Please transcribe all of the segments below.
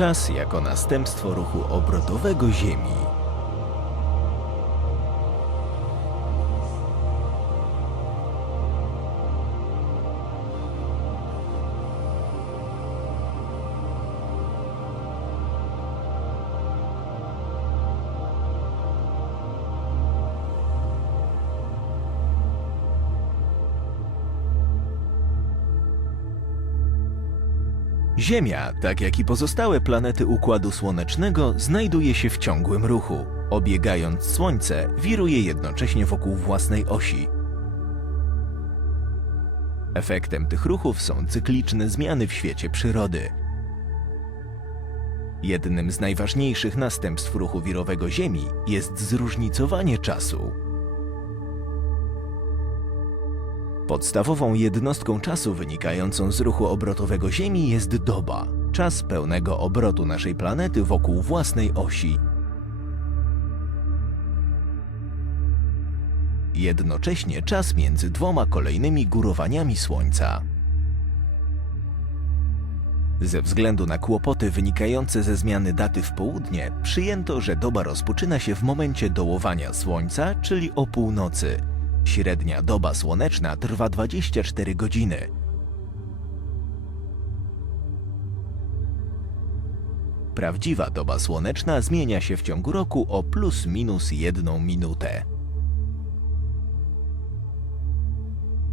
Czas jako następstwo ruchu obrotowego Ziemi. Ziemia, tak jak i pozostałe planety Układu Słonecznego, znajduje się w ciągłym ruchu. Obiegając Słońce, wiruje jednocześnie wokół własnej osi. Efektem tych ruchów są cykliczne zmiany w świecie przyrody. Jednym z najważniejszych następstw ruchu wirowego Ziemi jest zróżnicowanie czasu. Podstawową jednostką czasu wynikającą z ruchu obrotowego Ziemi jest doba, czas pełnego obrotu naszej planety wokół własnej osi. Jednocześnie czas między dwoma kolejnymi górowaniami Słońca. Ze względu na kłopoty wynikające ze zmiany daty w południe, przyjęto, że doba rozpoczyna się w momencie dołowania Słońca, czyli o północy. Średnia doba słoneczna trwa 24 godziny. Prawdziwa doba słoneczna zmienia się w ciągu roku o plus minus jedną minutę.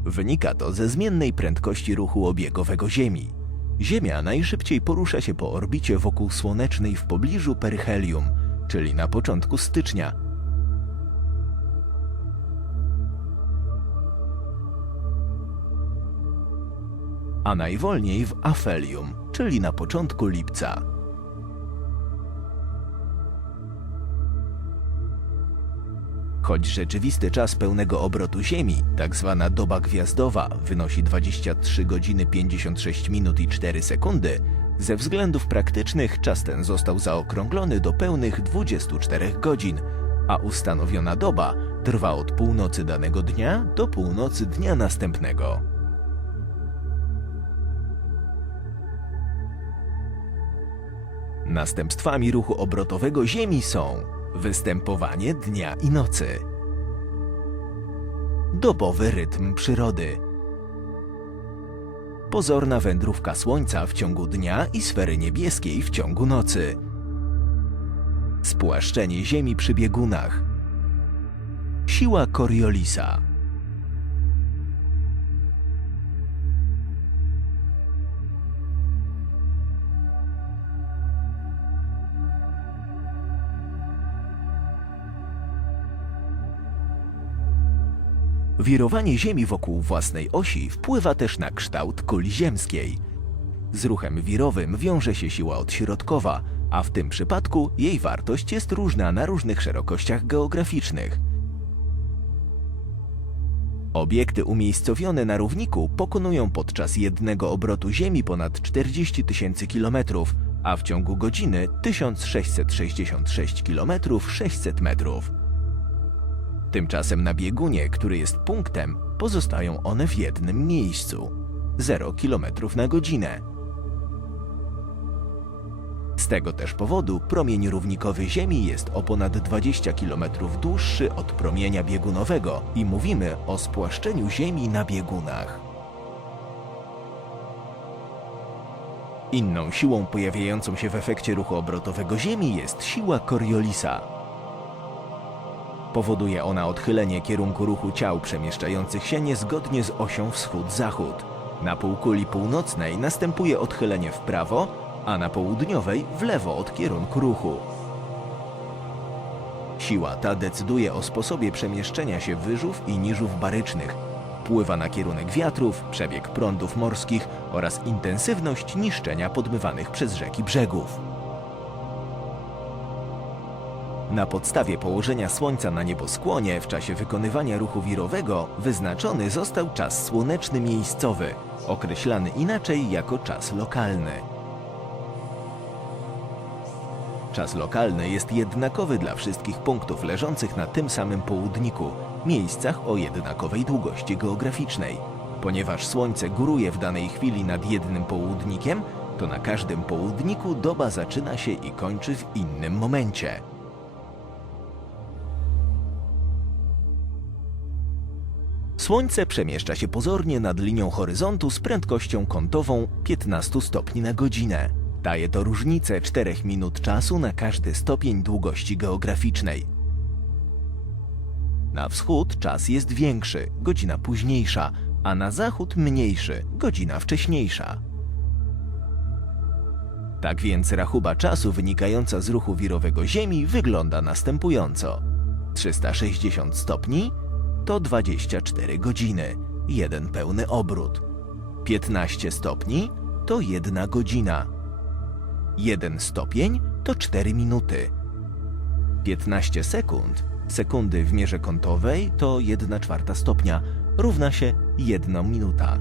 Wynika to ze zmiennej prędkości ruchu obiegowego Ziemi. Ziemia najszybciej porusza się po orbicie wokół słonecznej w pobliżu peryhelium, czyli na początku stycznia, a najwolniej w afelium, czyli na początku lipca. Choć rzeczywisty czas pełnego obrotu Ziemi, tak zwana doba gwiazdowa, wynosi 23 godziny 56 minut i 4 sekundy, ze względów praktycznych czas ten został zaokrąglony do pełnych 24 godzin, a ustanowiona doba trwa od północy danego dnia do północy dnia następnego. Następstwami ruchu obrotowego Ziemi są występowanie dnia i nocy, dobowy rytm przyrody, pozorna wędrówka Słońca w ciągu dnia i sfery niebieskiej w ciągu nocy, spłaszczenie Ziemi przy biegunach, siła Coriolisa. Wirowanie Ziemi wokół własnej osi wpływa też na kształt kuli ziemskiej. Z ruchem wirowym wiąże się siła odśrodkowa, a w tym przypadku jej wartość jest różna na różnych szerokościach geograficznych. Obiekty umiejscowione na równiku pokonują podczas jednego obrotu Ziemi ponad 40 tysięcy kilometrów, a w ciągu godziny 1666 km 600 metrów. Tymczasem na biegunie, który jest punktem, pozostają one w jednym miejscu 0 km na godzinę. Z tego też powodu promień równikowy Ziemi jest o ponad 20 km dłuższy od promienia biegunowego i mówimy o spłaszczeniu Ziemi na biegunach. Inną siłą pojawiającą się w efekcie ruchu obrotowego Ziemi jest siła Coriolisa. Powoduje ona odchylenie kierunku ruchu ciał przemieszczających się niezgodnie z osią wschód-zachód. Na półkuli północnej następuje odchylenie w prawo, a na południowej w lewo od kierunku ruchu. Siła ta decyduje o sposobie przemieszczenia się wyżów i niżów barycznych, wpływa na kierunek wiatrów, przebieg prądów morskich oraz intensywność niszczenia podmywanych przez rzeki brzegów. Na podstawie położenia Słońca na nieboskłonie w czasie wykonywania ruchu wirowego wyznaczony został czas słoneczny miejscowy, określany inaczej jako czas lokalny. Czas lokalny jest jednakowy dla wszystkich punktów leżących na tym samym południku, miejscach o jednakowej długości geograficznej. Ponieważ Słońce góruje w danej chwili nad jednym południkiem, to na każdym południku doba zaczyna się i kończy w innym momencie. Słońce przemieszcza się pozornie nad linią horyzontu z prędkością kątową 15 stopni na godzinę. Daje to różnicę 4 minut czasu na każdy stopień długości geograficznej. Na wschód czas jest większy, godzina późniejsza, a na zachód mniejszy, godzina wcześniejsza. Tak więc rachuba czasu wynikająca z ruchu wirowego Ziemi wygląda następująco. 360 stopni to 24 godziny, jeden pełny obrót. 15 stopni to jedna godzina. 1 stopień to 4 minuty. 15 sekund, sekundy w mierze kątowej to 1 czwarta stopnia, równa się 1 minuta.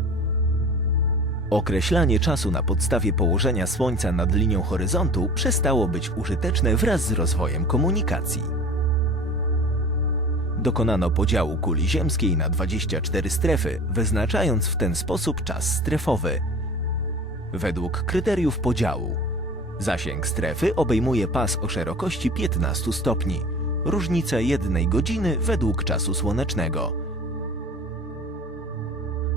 Określanie czasu na podstawie położenia Słońca nad linią horyzontu przestało być użyteczne wraz z rozwojem komunikacji. Dokonano podziału kuli ziemskiej na 24 strefy, wyznaczając w ten sposób czas strefowy. Według kryteriów podziału zasięg strefy obejmuje pas o szerokości 15 stopni, różnica jednej godziny według czasu słonecznego.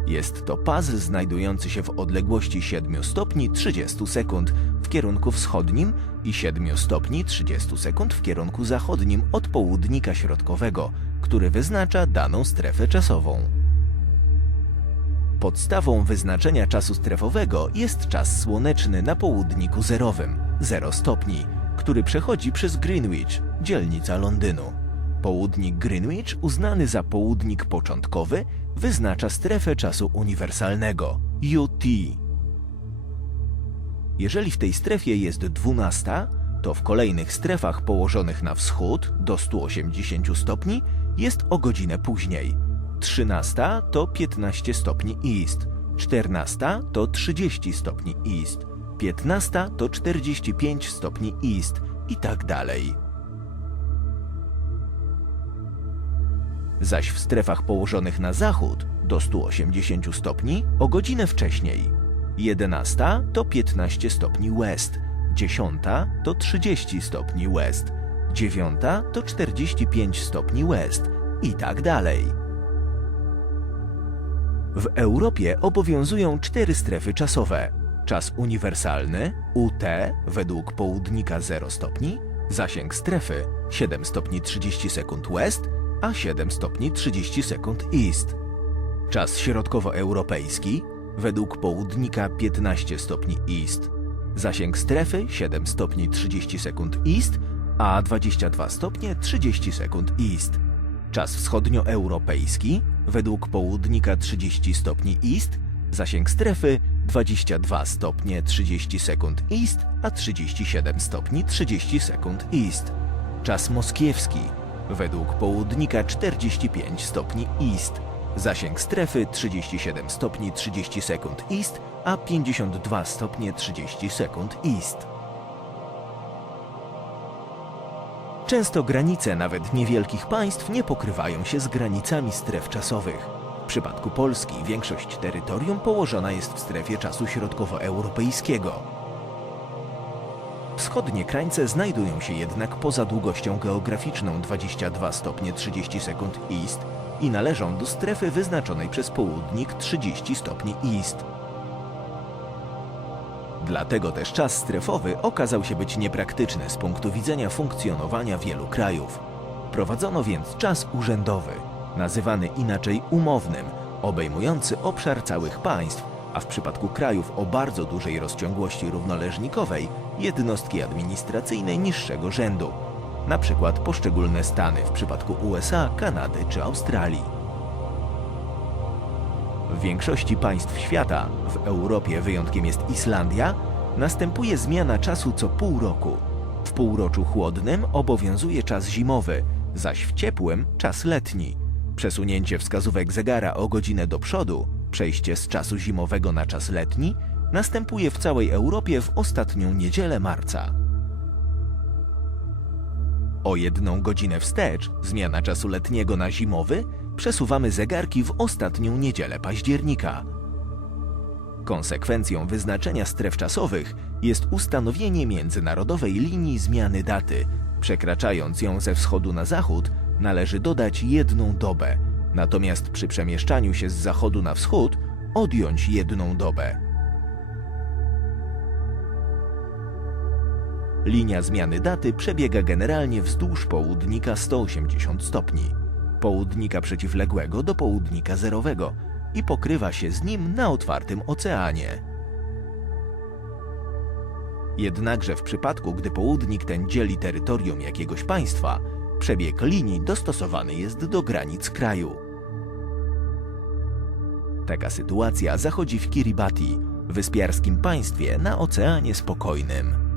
Jest to pas znajdujący się w odległości 7 stopni 30 sekund w kierunku wschodnim i 7 stopni 30 sekund w kierunku zachodnim od południka środkowego, który wyznacza daną strefę czasową. Podstawą wyznaczenia czasu strefowego jest czas słoneczny na południku zerowym 0 stopni, który przechodzi przez Greenwich, dzielnica Londynu. Południk Greenwich, uznany za południk początkowy, wyznacza strefę czasu uniwersalnego UT. Jeżeli w tej strefie jest 12, to w kolejnych strefach położonych na wschód do 180 stopni jest o godzinę później. 13 to 15 stopni east, 14 to 30 stopni east, 15 to 45 stopni east i tak dalej. Zaś w strefach położonych na zachód do 180 stopni o godzinę wcześniej. 11 to 15 stopni west, 10 to 30 stopni west, 9 to 45 stopni west i tak dalej. W Europie obowiązują cztery strefy czasowe. Czas uniwersalny UT według południka 0 stopni, zasięg strefy 7 stopni 30 sekund west, a 7 stopni 30 sekund east. Czas środkowoeuropejski według południka 15 stopni east, zasięg strefy 7 stopni 30 sekund east, a 22 stopnie 30 sekund east. Czas wschodnioeuropejski według południka 30 stopni east, zasięg strefy 22 stopnie 30 sekund east, a 37 stopni 30 sekund east. Czas moskiewski według południka 45 stopni east, zasięg strefy 37 stopni 30 sekund east, a 52 stopnie 30 sekund east. Często granice nawet niewielkich państw nie pokrywają się z granicami stref czasowych. W przypadku Polski większość terytorium położona jest w strefie czasu środkowoeuropejskiego. Wschodnie krańce znajdują się jednak poza długością geograficzną 22 stopnie 30 sekund east i należą do strefy wyznaczonej przez południk 30 stopni east. Dlatego też czas strefowy okazał się być niepraktyczny z punktu widzenia funkcjonowania wielu krajów. Prowadzono więc czas urzędowy, nazywany inaczej umownym, obejmujący obszar całych państw, a w przypadku krajów o bardzo dużej rozciągłości równoleżnikowej jednostki administracyjne niższego rzędu, na przykład poszczególne stany w przypadku USA, Kanady czy Australii. W większości państw świata, w Europie wyjątkiem jest Islandia, następuje zmiana czasu co pół roku. W półroczu chłodnym obowiązuje czas zimowy, zaś w ciepłym czas letni. Przesunięcie wskazówek zegara o godzinę do przodu, przejście z czasu zimowego na czas letni, następuje w całej Europie w ostatnią niedzielę marca. O jedną godzinę wstecz, zmiana czasu letniego na zimowy, przesuwamy zegarki w ostatnią niedzielę października. Konsekwencją wyznaczenia stref czasowych jest ustanowienie międzynarodowej linii zmiany daty. Przekraczając ją ze wschodu na zachód, należy dodać jedną dobę, natomiast przy przemieszczaniu się z zachodu na wschód odjąć jedną dobę. Linia zmiany daty przebiega generalnie wzdłuż południka 180 stopni, południka przeciwległego do południka zerowego i pokrywa się z nim na otwartym oceanie. Jednakże w przypadku, gdy południk ten dzieli terytorium jakiegoś państwa, przebieg linii dostosowany jest do granic kraju. Taka sytuacja zachodzi w Kiribati, wyspiarskim państwie na Oceanie Spokojnym.